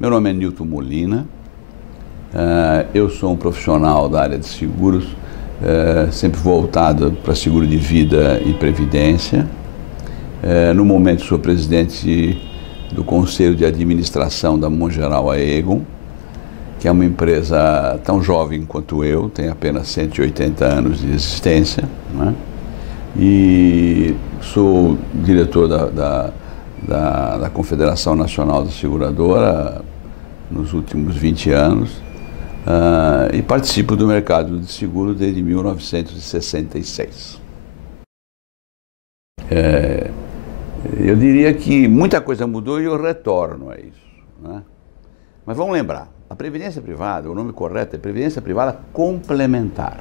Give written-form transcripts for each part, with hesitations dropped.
Meu nome é Nilton Molina, eu sou um profissional da área de seguros, sempre voltado para seguro de vida e previdência. No momento sou presidente do Conselho de Administração da Mongeral Aegon, que é uma empresa tão jovem quanto eu, tem apenas 180 anos de existência, né? E sou diretor da Confederação Nacional da Seguradora nos últimos 20 anos e participo do mercado de seguro desde 1966. Eu diria que muita coisa mudou e eu retorno a isso, né? Mas vamos lembrar, a previdência privada, o nome correto é previdência privada complementar.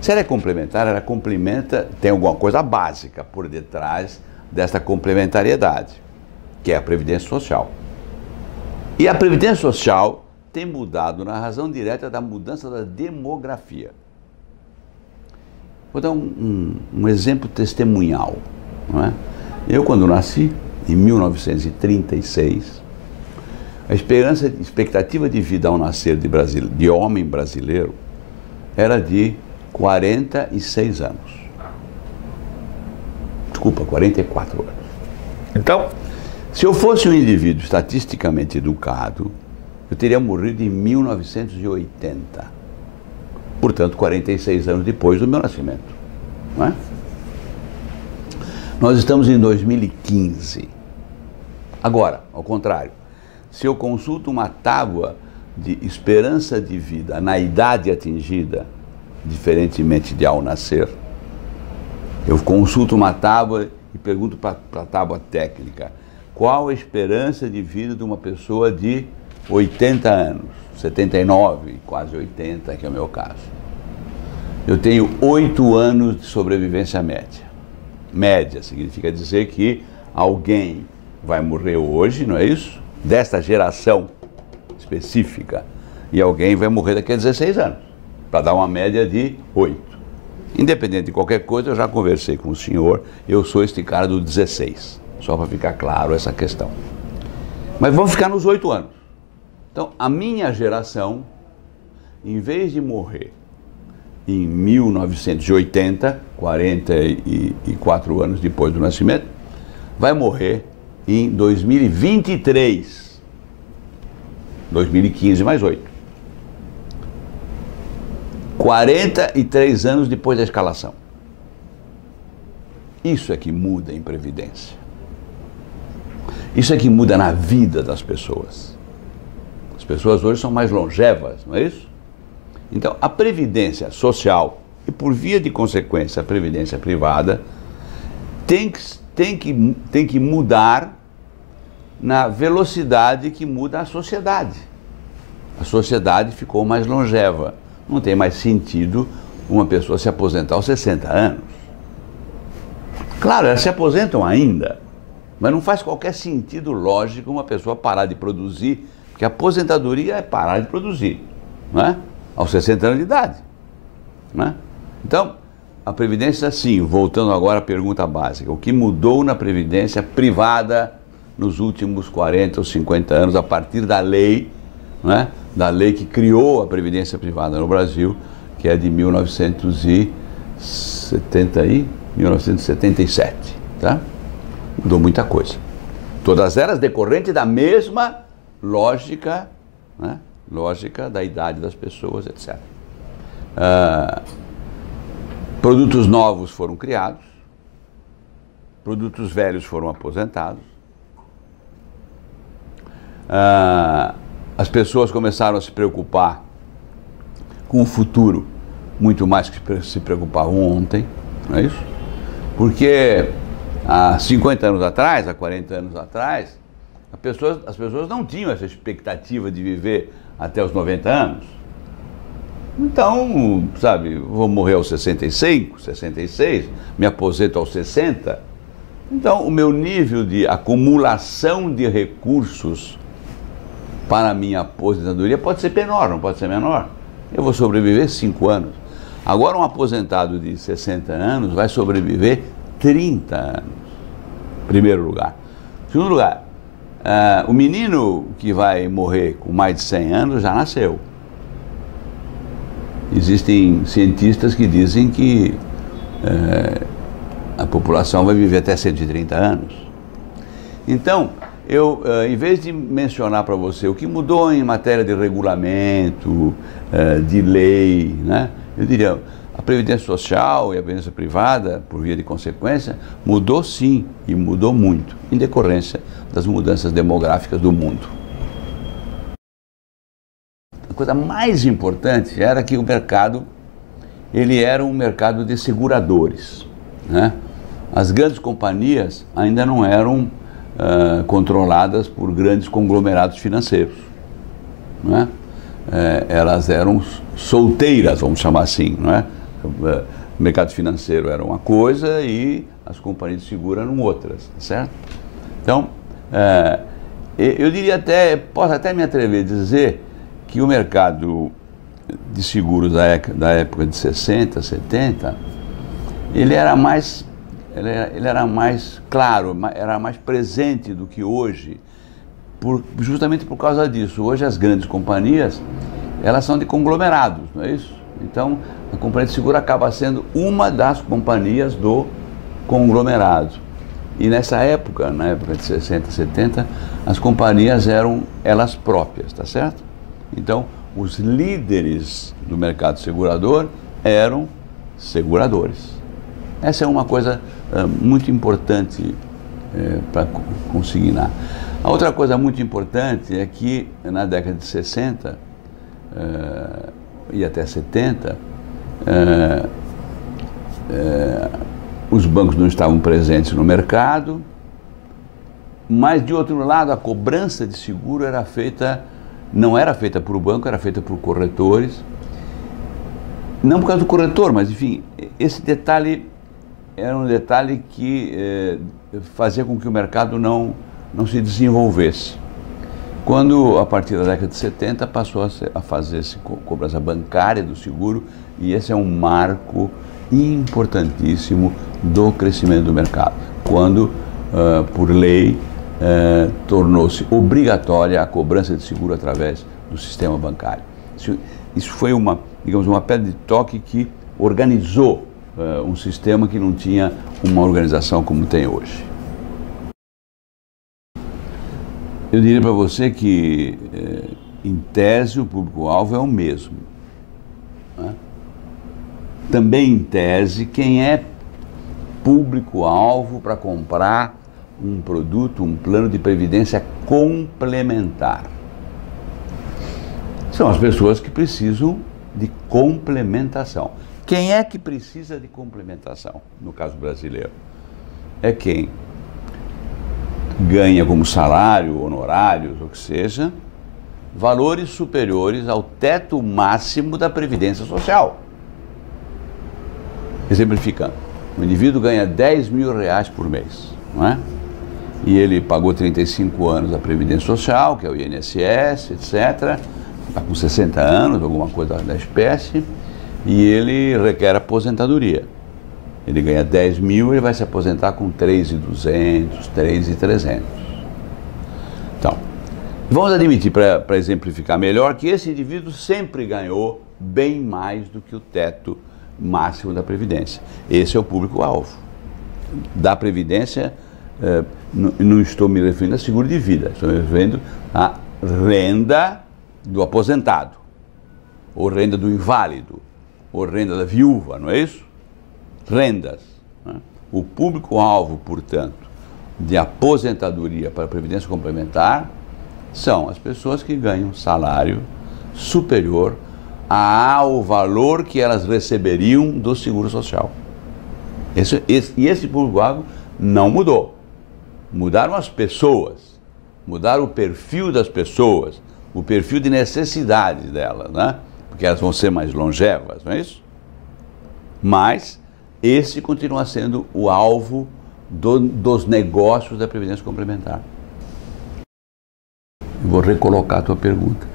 Se ela é complementar, ela complementa, tem alguma coisa básica por detrás desta complementariedade, que é a previdência social. E a previdência social tem mudado na razão direta da mudança da demografia. Vou dar um exemplo testemunhal, não é? Eu, quando nasci, em 1936, a expectativa de vida ao nascer de homem brasileiro era de 46 anos. Desculpa, 44 anos. Então, se eu fosse um indivíduo estatisticamente educado, eu teria morrido em 1980. Portanto, 46 anos depois do meu nascimento. Não é? Nós estamos em 2015. Agora, ao contrário, se eu consulto uma tábua de esperança de vida na idade atingida, diferentemente de ao nascer, eu consulto uma tábua e pergunto para a tábua técnica, qual a esperança de vida de uma pessoa de 80 anos, 79, quase 80, que é o meu caso. Eu tenho 8 anos de sobrevivência média. Média significa dizer que alguém vai morrer hoje, não é isso? Desta geração específica, e alguém vai morrer daqui a 16 anos, para dar uma média de 8. Independente de qualquer coisa, eu já conversei com o senhor, eu sou este cara do 16, só para ficar claro essa questão. Mas vamos ficar nos 8 anos. Então, a minha geração, em vez de morrer em 1980, 44 anos depois do nascimento, vai morrer em 2023, 2015 mais 8. 43 anos depois da escalação. Isso é que muda em previdência. Isso é que muda na vida das pessoas. As pessoas hoje são mais longevas, não é isso? Então, a previdência social e, por via de consequência, a previdência privada tem que mudar na velocidade que muda a sociedade. A sociedade ficou mais longeva. Não tem mais sentido uma pessoa se aposentar aos 60 anos. Claro, elas se aposentam ainda, mas não faz qualquer sentido lógico uma pessoa parar de produzir, porque a aposentadoria é parar de produzir, não é? Aos 60 anos de idade, não é? Então, a previdência, sim, voltando agora à pergunta básica, o que mudou na previdência privada nos últimos 40 ou 50 anos, a partir da lei, não é? Da lei que criou a previdência privada no Brasil, que é de 1977, tá? Mudou muita coisa. Todas elas decorrentes da mesma lógica, né? Lógica da idade das pessoas, etc. Produtos novos foram criados, produtos velhos foram aposentados, as pessoas começaram a se preocupar com o futuro muito mais que se preocupavam ontem, não é isso? Porque há 50 anos atrás, há 40 anos atrás, as pessoas não tinham essa expectativa de viver até os 90 anos. Então, sabe, vou morrer aos 65, 66, me aposento aos 60. Então, o meu nível de acumulação de recursos para a minha aposentadoria pode ser menor, não pode ser menor. Eu vou sobreviver 5 anos. Agora, um aposentado de 60 anos vai sobreviver 30 anos. Primeiro lugar. Segundo lugar, O menino que vai morrer com mais de 100 anos já nasceu. Existem cientistas que dizem que a população vai viver até 130 anos. Então, em vez de mencionar para você o que mudou em matéria de regulamento, de lei, né, eu diria, a Previdência Social e a Previdência Privada, por via de consequência, mudou sim, e mudou muito, em decorrência das mudanças demográficas do mundo. A coisa mais importante era que o mercado, ele era um mercado de seguradores, né? As grandes companhias ainda não eram controladas por grandes conglomerados financeiros, né? Elas eram solteiras, vamos chamar assim, não é? O mercado financeiro era uma coisa e as companhias de seguro eram outras, certo? Então, eu diria posso até me atrever a dizer que o mercado de seguros da época de 60, 70, ele era mais claro, era mais presente do que hoje, justamente por causa disso. Hoje as grandes companhias, elas são de conglomerados, não é isso? Então, a companhia de seguro acaba sendo uma das companhias do conglomerado. E nessa época, na época de 60, 70, as companhias eram elas próprias, tá certo? Então, os líderes do mercado segurador eram seguradores. Essa é uma coisa muito importante para consignar. A outra coisa muito importante é que na década de 60 e até 70, os bancos não estavam presentes no mercado, mas de outro lado a cobrança de seguro não era feita por banco, era feita por corretores. Não por causa do corretor, mas enfim, esse detalhe era um detalhe que fazia com que o mercado não se desenvolvesse. Quando, a partir da década de 70, passou a fazer-se cobrança bancária do seguro, e esse é um marco importantíssimo do crescimento do mercado, quando, por lei, tornou-se obrigatória a cobrança de seguro através do sistema bancário. Isso foi uma pedra de toque que organizou um sistema que não tinha uma organização como tem hoje. Eu diria para você que, em tese, o público-alvo é o mesmo, né? Também, em tese, quem é público-alvo para comprar um produto, um plano de previdência complementar? São as pessoas que precisam de complementação. Quem é que precisa de complementação, no caso brasileiro? É quem ganha como salário, honorários, ou que seja, valores superiores ao teto máximo da Previdência Social. Exemplificando, o indivíduo ganha 10 mil reais por mês, não é? E ele pagou 35 anos da Previdência Social, que é o INSS, etc., está com 60 anos, alguma coisa da espécie, e ele requer aposentadoria. Ele ganha 10 mil, ele vai se aposentar com 3.200, 3.300. Então, vamos admitir, para exemplificar melhor, que esse indivíduo sempre ganhou bem mais do que o teto máximo da Previdência. Esse é o público-alvo. Da Previdência, não estou me referindo a seguro de vida, estou me referindo à renda do aposentado, ou renda do inválido, ou renda da viúva, não é isso? Rendas, né? O público-alvo, portanto, de aposentadoria para a Previdência Complementar são as pessoas que ganham salário superior ao valor que elas receberiam do Seguro Social. E esse público-alvo não mudou. Mudaram as pessoas, mudaram o perfil das pessoas, o perfil de necessidades delas, né? Porque elas vão ser mais longevas, não é isso? Mas esse continua sendo o alvo dos negócios da Previdência Complementar. Eu vou recolocar a tua pergunta.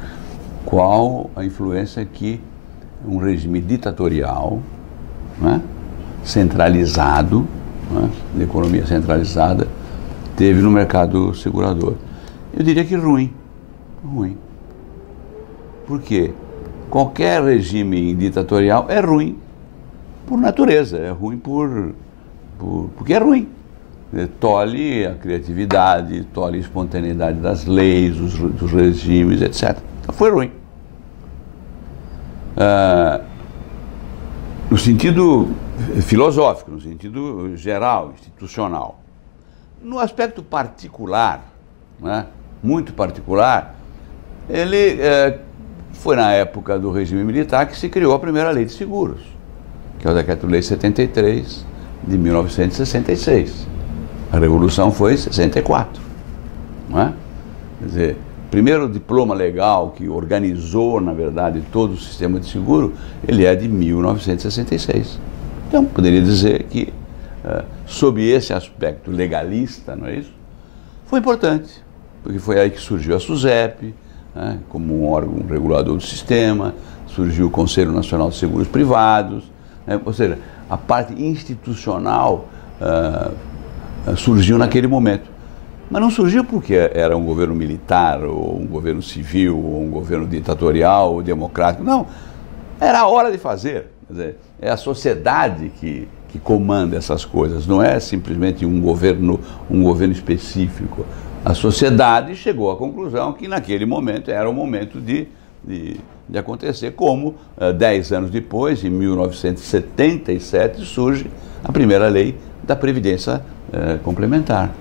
Qual a influência que um regime ditatorial, né, centralizado, né, de economia centralizada, teve no mercado segurador? Eu diria que ruim. Ruim. Por quê? Qualquer regime ditatorial é ruim por natureza, é ruim porque é ruim. Tolhe a criatividade, tolhe a espontaneidade das leis, dos regimes, etc. Então foi ruim. No sentido filosófico, no sentido geral, institucional. No aspecto particular, né, muito particular, ele foi na época do regime militar que se criou a primeira lei de seguros, que é o Decreto-Lei 73 de 1966. A Revolução foi em 64. Não é? Quer dizer, o primeiro diploma legal que organizou, na verdade, todo o sistema de seguro, ele é de 1966. Então, poderia dizer que, sob esse aspecto legalista, não é isso? Foi importante, porque foi aí que surgiu a SUSEP, né, como um órgão regulador do sistema, surgiu o Conselho Nacional de Seguros Privados, né, ou seja, a parte institucional surgiu naquele momento. Mas não surgiu porque era um governo militar, ou um governo civil, ou um governo ditatorial, ou democrático. Não, era a hora de fazer. Quer dizer, é a sociedade que comanda essas coisas, não é simplesmente um governo específico. A sociedade chegou à conclusão que naquele momento era o momento de acontecer, como 10 anos depois, em 1977, surge a primeira lei da Previdência Complementar.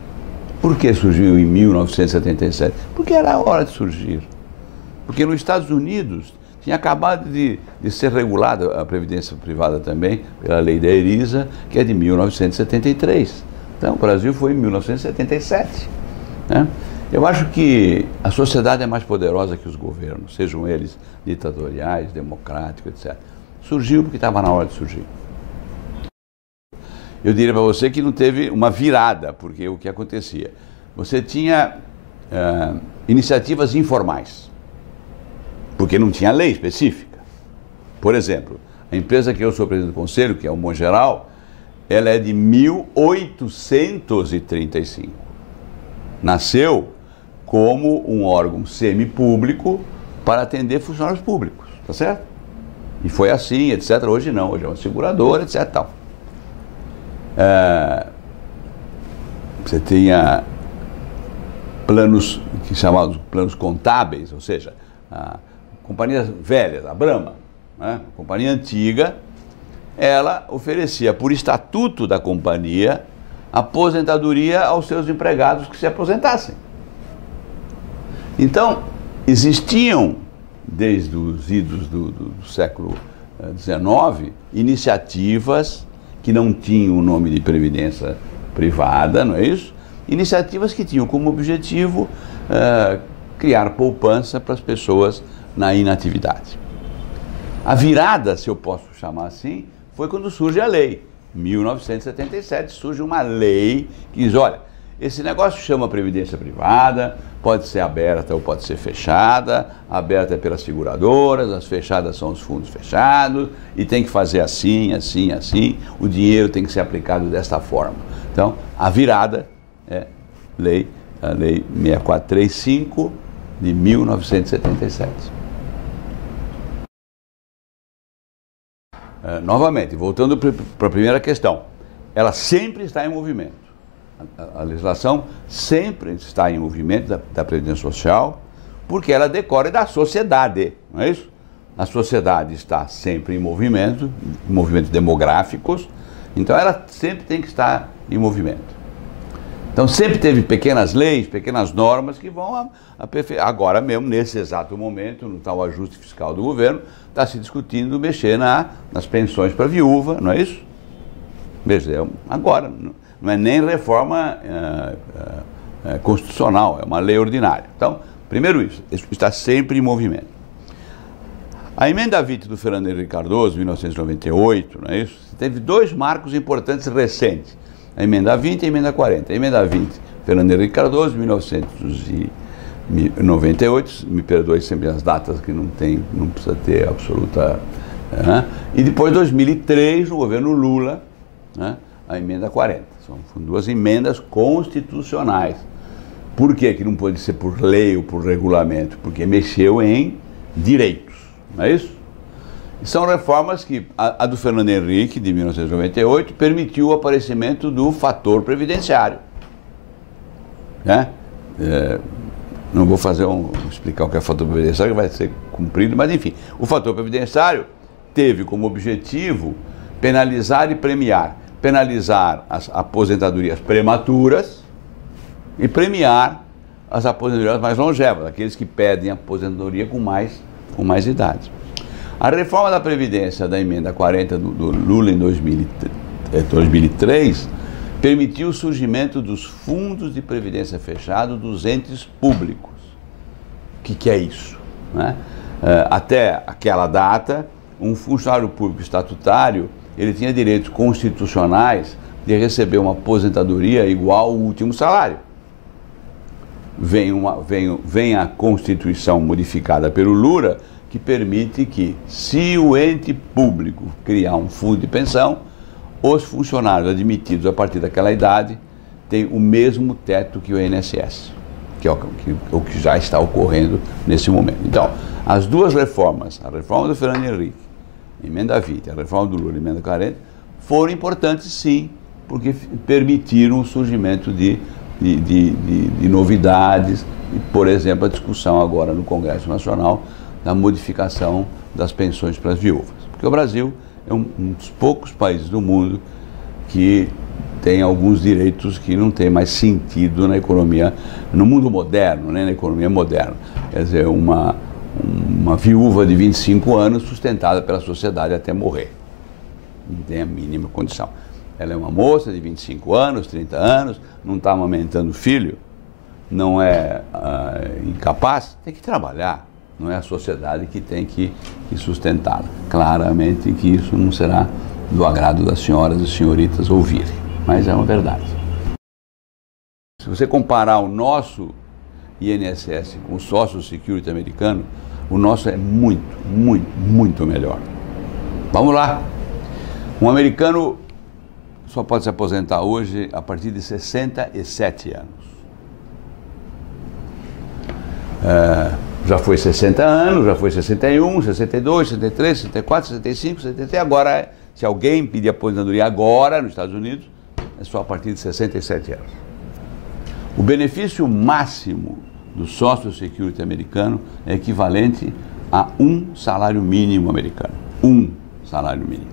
Por que surgiu em 1977? Porque era a hora de surgir. Porque nos Estados Unidos tinha acabado de ser regulada a Previdência Privada também, pela lei da ERISA, que é de 1973. Então, o Brasil foi em 1977. Né? Eu acho que a sociedade é mais poderosa que os governos, sejam eles ditatoriais, democráticos, etc. Surgiu porque estava na hora de surgir. Eu diria para você que não teve uma virada, porque o que acontecia? Você tinha iniciativas informais, porque não tinha lei específica. Por exemplo, a empresa que eu sou presidente do conselho, que é o Mongeral, ela é de 1835. Nasceu como um órgão semipúblico para atender funcionários públicos, tá certo? E foi assim, etc. Hoje não, hoje é uma seguradora, etc. Tal. Você tinha planos que chamavam planos contábeis, ou seja, companhias velhas, a Brahma, né? Companhia antiga, ela oferecia por estatuto da companhia aposentadoria aos seus empregados que se aposentassem. Então, existiam, desde os idos do século XIX, iniciativas que não tinham o nome de previdência privada, não é isso? Iniciativas que tinham como objetivo criar poupança para as pessoas na inatividade. A virada, se eu posso chamar assim, foi quando surge a lei. Em 1977 surge uma lei que diz, olha, esse negócio chama previdência privada, pode ser aberta ou pode ser fechada, aberta é pelas seguradoras, as fechadas são os fundos fechados, e tem que fazer assim, assim, assim, o dinheiro tem que ser aplicado desta forma. Então, a virada é a lei 6435 de 1977. Novamente, voltando para a primeira questão, ela sempre está em movimento. A legislação sempre está em movimento da Previdência Social, porque ela decorre da sociedade, não é isso? A sociedade está sempre em movimentos demográficos, então ela sempre tem que estar em movimento. Então sempre teve pequenas leis, pequenas normas que vão agora mesmo, nesse exato momento, no tal ajuste fiscal do governo, está se discutindo mexer nas pensões para viúva, não é isso? Veja, agora, não é nem reforma constitucional, é uma lei ordinária. Então, primeiro isso está sempre em movimento. A emenda 20 do Fernando Henrique Cardoso, 1998, não é isso? Teve dois marcos importantes recentes. A emenda 20 e a emenda 40. A emenda 20, Fernando Henrique Cardoso, 1998, me perdoe sempre as datas que não precisa ter absoluta... E depois 2003, no governo Lula, né, a emenda 40. São duas emendas constitucionais. Por que que não pode ser por lei ou por regulamento? Porque mexeu em direitos, não é isso? E são reformas que a do Fernando Henrique, de 1998, permitiu o aparecimento do fator previdenciário. Né? Não vou explicar o que é fator previdenciário, que vai ser cumprido, mas enfim, o fator previdenciário teve como objetivo penalizar e premiar. Penalizar as aposentadorias prematuras e premiar as aposentadorias mais longevas, aqueles que pedem aposentadoria com mais idade. A reforma da Previdência da emenda 40 do Lula em 2003 permitiu o surgimento dos fundos de previdência fechado dos entes públicos. O que é isso? Né? Até aquela data, um funcionário público estatutário ele tinha direitos constitucionais de receber uma aposentadoria igual ao último salário. Vem a Constituição modificada pelo Lula, que permite que, se o ente público criar um fundo de pensão, os funcionários admitidos a partir daquela idade têm o mesmo teto que o INSS, que é o que já está ocorrendo nesse momento. Então, as duas reformas, a reforma do Fernando Henrique, emenda 20, a reforma do Lula, emenda 40, foram importantes sim, porque permitiram o surgimento de novidades, e, por exemplo, a discussão agora no Congresso Nacional da modificação das pensões para as viúvas. Porque o Brasil é um dos poucos países do mundo que tem alguns direitos que não tem mais sentido na economia, no mundo moderno, né, na economia moderna. Quer dizer, uma viúva de 25 anos sustentada pela sociedade até morrer. Não tem a mínima condição. Ela é uma moça de 25 anos, 30 anos, não está amamentando filho, não é incapaz, tem que trabalhar. Não é a sociedade que tem que sustentá-la. Claramente que isso não será do agrado das senhoras e senhoritas ouvirem, mas é uma verdade. Se você comparar o nosso INSS com o Social Security americano, o nosso é muito, muito, muito melhor. Vamos lá. Um americano só pode se aposentar hoje a partir de 67 anos. Já foi 60 anos, já foi 61, 62, 63, 64, 65, 73. Agora, se alguém pedir aposentadoria agora nos Estados Unidos, é só a partir de 67 anos. O benefício máximo do Social Security americano é equivalente a um salário mínimo americano. Um salário mínimo.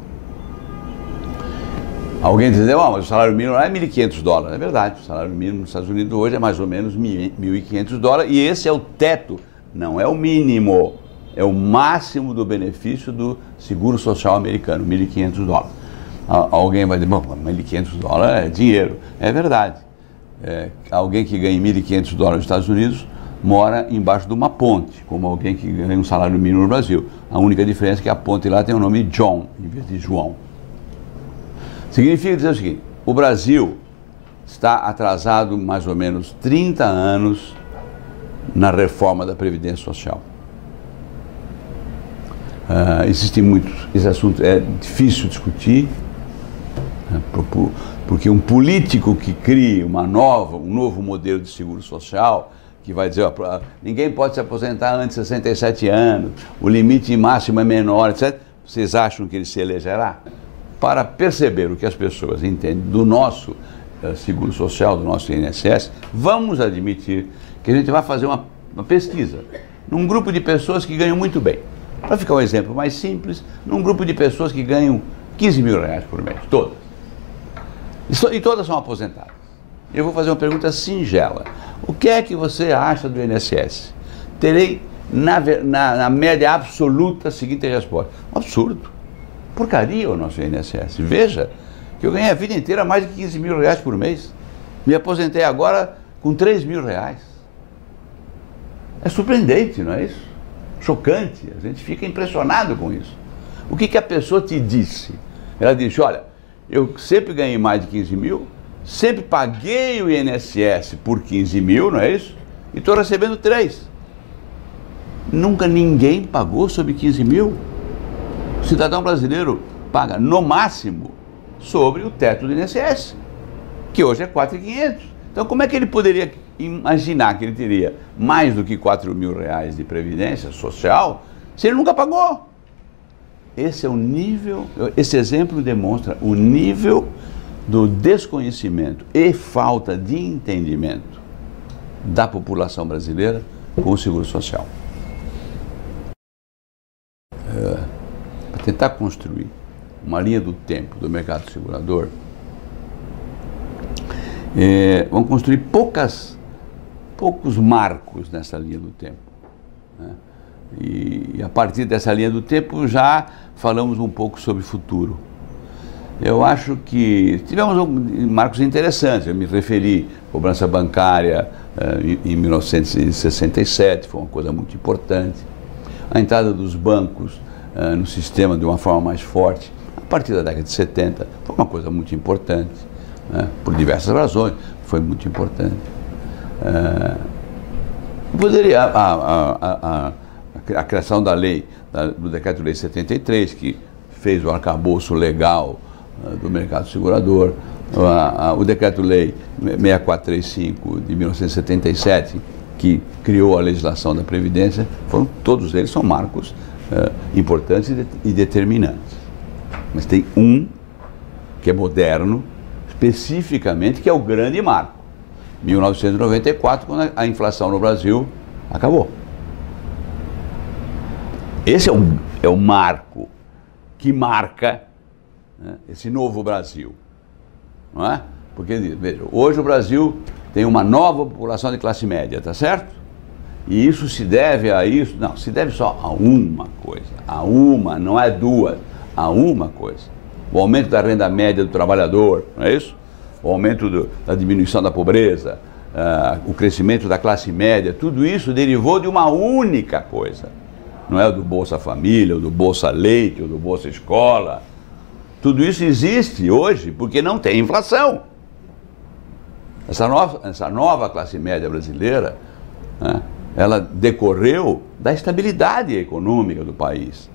Alguém diz, mas o salário mínimo lá é $1.500. É verdade, o salário mínimo nos Estados Unidos hoje é mais ou menos $1.500 e esse é o teto. Não é o mínimo, é o máximo do benefício do seguro social americano, $1.500. Alguém vai dizer, bom, $1.500 é dinheiro. É verdade. Alguém que ganha $1.500 nos Estados Unidos mora embaixo de uma ponte, como alguém que ganha um salário mínimo no Brasil. A única diferença é que a ponte lá tem o nome John, em vez de João. Significa dizer o seguinte, o Brasil está atrasado mais ou menos 30 anos na reforma da Previdência Social. Existem muitos, esse assunto é difícil discutir, porque um político que cria um novo modelo de seguro social, que vai dizer, ninguém pode se aposentar antes de 67 anos, o limite máximo é menor, etc. Vocês acham que ele se elegerá? Para perceber o que as pessoas entendem do nosso seguro social, do nosso INSS, vamos admitir que a gente vai fazer uma pesquisa num grupo de pessoas que ganham muito bem. Para ficar um exemplo mais simples, num grupo de pessoas que ganham R$15.000 por mês, todas. E todas são aposentadas. Eu vou fazer uma pergunta singela. O que é que você acha do INSS? Terei, na média absoluta, a seguinte resposta. Um absurdo. Porcaria o nosso INSS. Veja que eu ganhei a vida inteira mais de R$15.000 por mês. Me aposentei agora com R$3.000. É surpreendente, não é isso? Chocante. A gente fica impressionado com isso. O que a pessoa te disse? Ela disse, olha, eu sempre ganhei mais de 15 mil, sempre paguei o INSS por 15 mil, não é isso? E estou recebendo 3. Nunca ninguém pagou sobre 15 mil. O cidadão brasileiro paga, no máximo, sobre o teto do INSS, que hoje é 4.500. Então, como é que ele poderia imaginar que ele teria mais do que R$ 4.000 de previdência social se ele nunca pagou. Esse é o nível, esse exemplo demonstra o nível do desconhecimento e falta de entendimento da população brasileira com o seguro social. Para tentar construir uma linha do tempo do mercado segurador, vamos construir poucos marcos nessa linha do tempo, né? E a partir dessa linha do tempo já falamos um pouco sobre futuro. Eu acho que tivemos marcos interessantes. Eu me referi à cobrança bancária em 1967, foi uma coisa muito importante. A entrada dos bancos no sistema de uma forma mais forte, a partir da década de 70, foi uma coisa muito importante, né? Por diversas razões, foi muito importante. Poderia a criação da lei, do Decreto-Lei 73, que fez o arcabouço legal do mercado segurador, o Decreto-Lei 6435 de 1977, que criou a legislação da Previdência, todos eles são marcos importantes e determinantes. Mas tem um que é moderno, especificamente, que é o grande marco. 1994, quando a inflação no Brasil acabou. Esse é o marco que marca, né, esse novo Brasil, não é? Porque, veja, hoje o Brasil tem uma nova população de classe média, tá certo? E isso se deve a isso, não, se deve só a uma coisa, não é duas, a uma coisa. O aumento da renda média do trabalhador, não é isso? O aumento da diminuição da pobreza, o crescimento da classe média, tudo isso derivou de uma única coisa. Não é o do Bolsa Família, ou do Bolsa Leite, ou do Bolsa Escola. Tudo isso existe hoje porque não tem inflação. Essa nova classe média brasileira, né, ela decorreu da estabilidade econômica do país,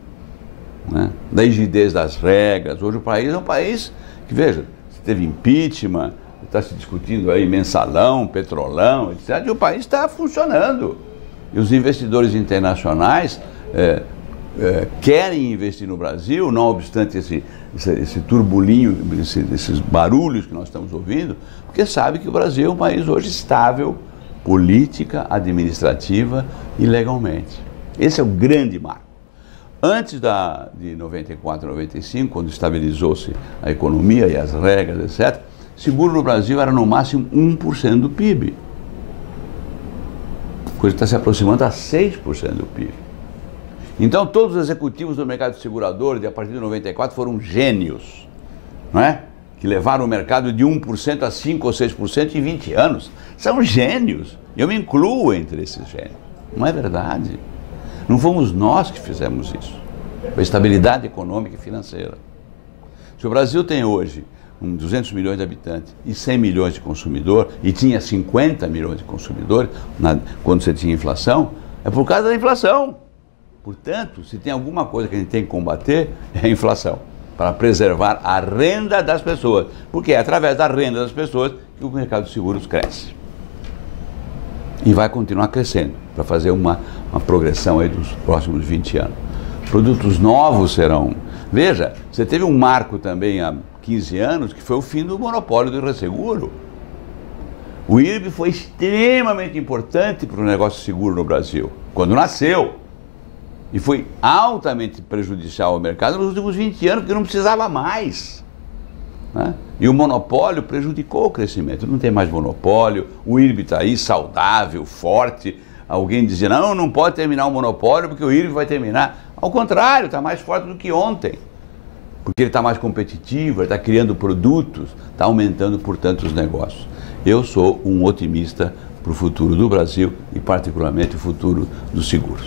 né, da rigidez das regras. Hoje o país é um país que, veja, teve impeachment, está se discutindo aí mensalão, petrolão, etc. E o país está funcionando. E os investidores internacionais querem investir no Brasil, não obstante esse turbulinho, esses barulhos que nós estamos ouvindo, porque sabe que o Brasil é um país hoje estável, política, administrativa e legalmente. Esse é o grande marco. Antes de 94, 95, quando estabilizou-se a economia e as regras, etc., seguro no Brasil era no máximo 1% do PIB. A coisa está se aproximando a 6% do PIB. Então, todos os executivos do mercado segurador, a partir de 94, foram gênios, não é? Que levaram o mercado de 1% a 5% ou 6% em 20 anos. São gênios. Eu me incluo entre esses gênios. Não é verdade? Não fomos nós que fizemos isso. Foi a estabilidade econômica e financeira. Se o Brasil tem hoje 200 milhões de habitantes e 100 milhões de consumidores, e tinha 50 milhões de consumidores quando você tinha inflação, é por causa da inflação. Portanto, se tem alguma coisa que a gente tem que combater, é a inflação, para preservar a renda das pessoas, porque é através da renda das pessoas que o mercado de seguros cresce. E vai continuar crescendo, para fazer uma progressão aí dos próximos 20 anos. Produtos novos serão... Veja, você teve um marco também há 15 anos, que foi o fim do monopólio do resseguro. O IRB foi extremamente importante para o negócio seguro no Brasil, quando nasceu. E foi altamente prejudicial ao mercado nos últimos 20 anos, porque não precisava mais, né? E o monopólio prejudicou o crescimento. Não tem mais monopólio, o IRB está aí saudável, forte. Alguém dizia, não pode terminar o monopólio porque o IRB vai terminar. Ao contrário, está mais forte do que ontem. Porque ele está mais competitivo, ele está criando produtos, está aumentando, portanto, os negócios. Eu sou um otimista para o futuro do Brasil e, particularmente, o futuro dos seguros.